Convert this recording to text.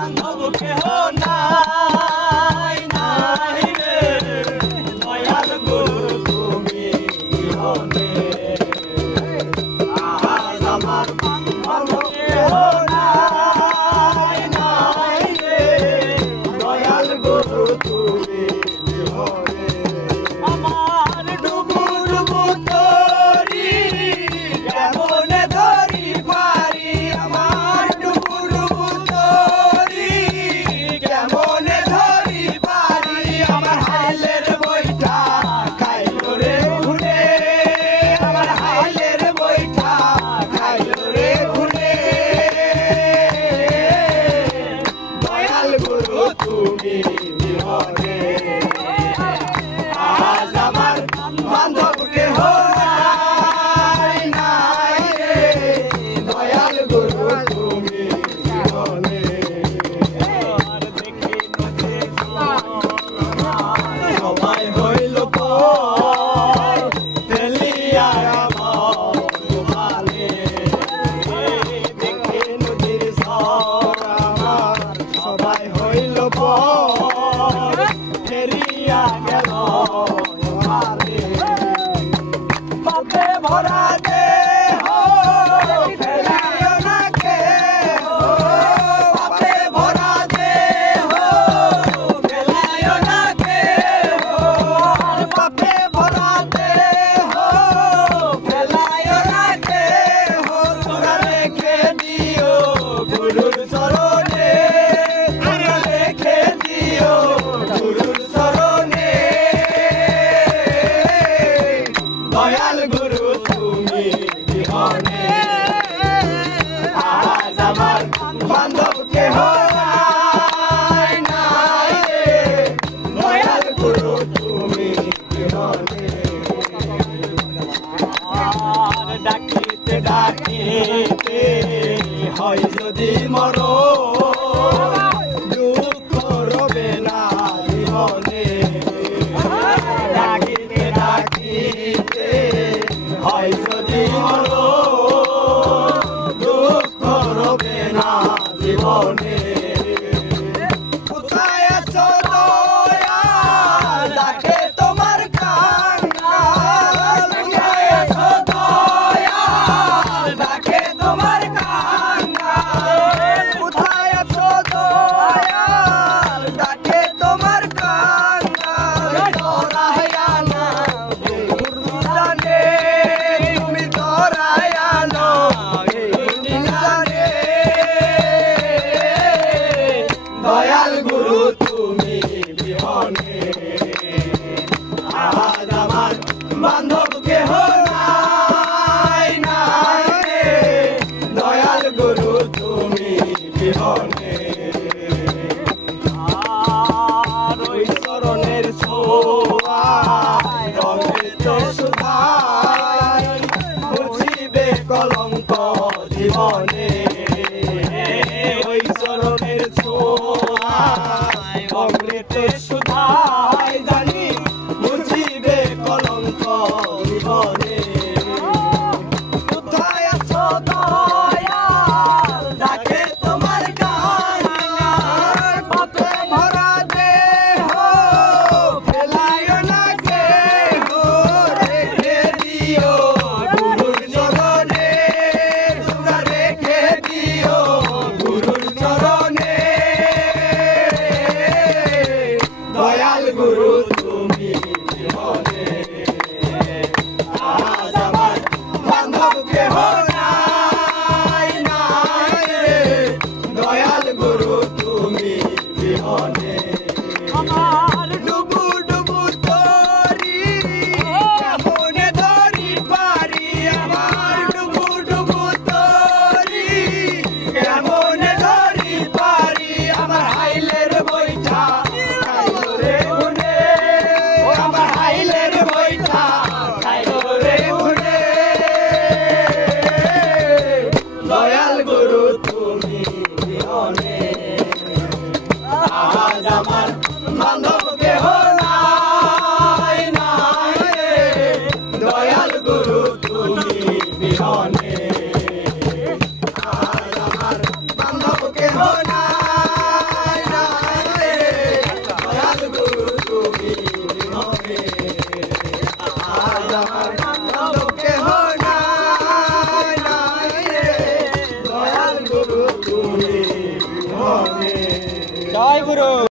বান্ধব কেহ নাই নাই রে দয়াল গুরু তুমি বিহনে আজ আমার বান্ধব কেহ নাই নাই রে দয়াল গুরু তুমি বিহনে আমার ডুবু ডুবু তরি কেমনে ধরি পারি আমার ডুবু ডুবু তরি কেমনে ধরি পারি আমার হাইলের বইটা খাইলো রে ঘুরে আমার হাইলের বইটা খাইলো রে ঘুরে দয়াল গুরু তুমি বিহনে আজ আমার বান্ধব কেহ নাই নাই রে দয়াল গুরু তুমি বিহনে আর দেখি নদে সবাই হইল পর ফেলিয়া ভালে দেখি নদীর সর আমার সবাই হইল পর ফেরিয়া গেল ভালে পাপে ভরা দেহ ফেলিও না কেহ পাপে ভরা দেহ ফেলিও না কেহ পাপে ভরা দেহ ফেলিও না কেহ তোরা রেখে দিও গুরুর চরণে তোরা রেখে দিও গুরুর চরণে দয়াল গুরু তুমি বিহনে আজ আমার বান্ধব কেহ নাই নাই রে দয়াল গুরু তুমি বিহনে আর ডাকিতে ডাকিতে হয় যদি মরো দুঃখ রবে না জীবনে ডাকিতে ডাকিতে হয় যদি মরো দুঃখ রবে না জীবনে কোথায় আছো দয়াল ডাকে তোমার কাঙ্গাল কোথায় আছো দয়াল ডাকে তোমার কাঙ্গাল কোথায় আছো দয়াল ডাকে তোমার কাঙ্গাল তোরায়া না জানে তুমি তোরায়া না জানে দয়াল গুরু তুমি বিহনে আজ আমার বান্ধব কেহ নাই নাই রে দয়াল গুরু তুমি বিহনে আর ওই চরণের ছোঁয়ায় অমৃত সুধায় মুছিবে কলঙ্ক জীবনে ওই চরণের ছোঁয়ায় অমৃত সুধায় জানি মুছিবে কলঙ্ক জীবনে কোথায় আছো দয়াল ডাকে তোমার গান গুরু।